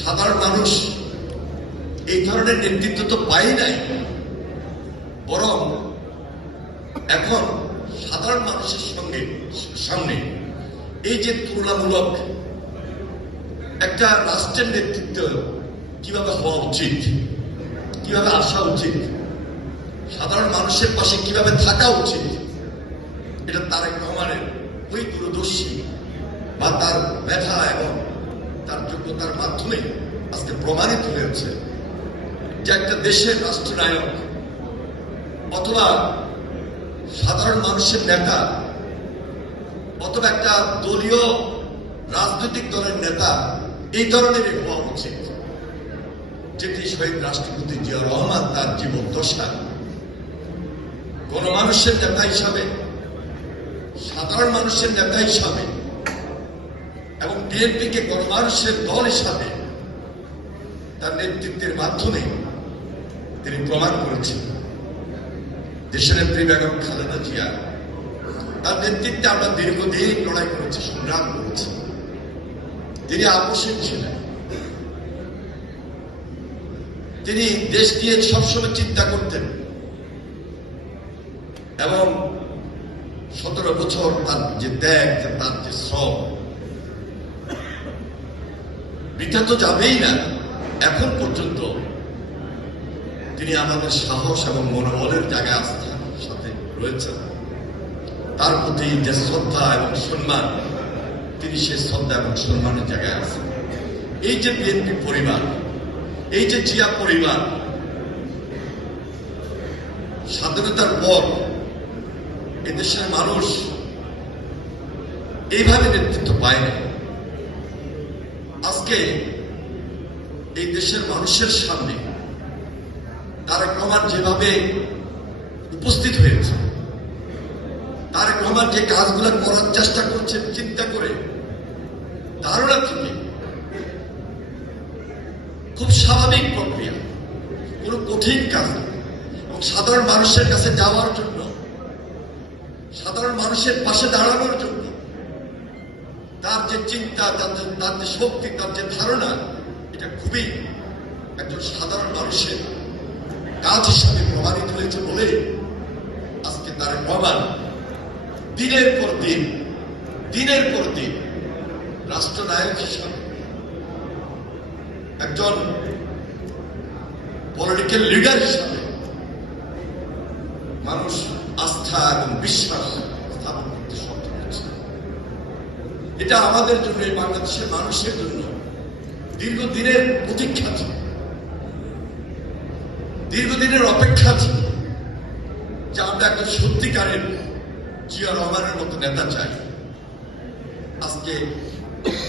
সাধারণ মানুষ এই ধরনের নেতৃত্ব তো পাই নাই। বরং এখন সাধারণ মানুষের সঙ্গে, সামনে এই যে তুলনামূলক একটা রাষ্ট্রের নেতৃত্ব কীভাবে হওয়া উচিত, কীভাবে আসা উচিত, সাধারণ মানুষের পাশে কীভাবে থাকা উচিত, এটা তারেক রহমানের ওই দূরদর্শী বা তার ব্যথা এবং তার যোগ্যতার মাধ্যমে আজকে প্রমাণিত হয়েছে যে একটা দেশের রাষ্ট্রনায়ক অথবা সাধারণ মানুষের নেতা অথবা একটা দলীয় রাজনৈতিক দলের নেতা, এই ধরনের হওয়া উচিত। যেটি শহীদ রাষ্ট্রপতি জিয়া রহমান তার জীবন দশা। গণমানুষের নেতা হিসাবে, সাধারণ মানুষের নেতা হিসাবে এবং বিএনপিকে গণমানুষের দল হিসাবে তার নেতৃত্বের মাধ্যমে তিনি প্রমাণ করেছেন। দেশের নেত্রী বেগম খালেদা জিয়া তার নেতৃত্বে আমরা দীর্ঘদিন লড়াই করেছি, সংগ্রাম করেছি। তিনি আপোষের ছিলেন। তিনি দেশ নিয়ে সবসময় চিন্তা করতেন এবং সতেরো বছর তার যে ত্যাগ, তার যে শ্রম বৃথা তো যাবেই না। এখন পর্যন্ত তিনি আমাদের সাহস এবং মনোবলের জায়গায় আস্থার সাথে রয়েছেন। তার প্রতি যে শ্রদ্ধা এবং সম্মান, তিনি সে শ্রদ্ধা এবং সম্মানের জায়গায় আছেন। এই যে বিএনপি পরিবার, এই যে জিয়া পরিবার, স্বাধীনতার পর এদেশের মানুষ এইভাবে নেতৃত্ব পায়নি। আজকে এই দেশের মানুষের সামনে তারেক রহমান যেভাবে উপস্থিত হয়েছে তারেক রহমান যে কাজগুলো করার চেষ্টা করছে, চিন্তা করে, ধারণা থেকে খুব স্বাভাবিক প্রক্রিয়া, কোনো কঠিন কাজ এবং সাধারণ মানুষের কাছে যাওয়ার জন্য, সাধারণ মানুষের পাশে দাঁড়ানোর জন্য তার যে চিন্তা, তার যে- তার যে শক্তি, তার যে ধারণা, এটা খুবই একজন সাধারণ মানুষের কাজ হিসাবে প্রমাণিত হয়েছে বলে আজকে তার প্রমাণ। দিনের পর দিন, দিনের পর দিন রাষ্ট্রনায়ক হিসাবে একজন পলিটিক্যাল লিডার হিসাবে মানুষ আস্থা এবং বিশ্বাস স্থাপন হচ্ছে এটা আমাদের জন্য বাংলাদেশের মানুষের জন্য দীর্ঘদিনের প্রতীক্ষা ছিল। দীর্ঘদিনের অপেক্ষা ছিল যে আমরা একটা সত্যিকারের জিয়া রহমানের মতো নেতা চাই। আজকে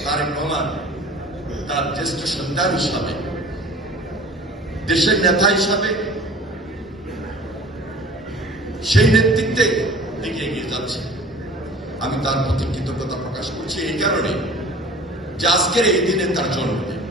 তারেক রহমান তার জ্যেষ্ঠ সন্তান হিসাবে, দেশের নেতা হিসাবে সেই নেতৃত্বে দিকে এগিয়ে যাচ্ছে। আমি তার প্রতি কৃতজ্ঞতা প্রকাশ করছি এই কারণে যে আজকের এই দিনে তার জন্মদিন।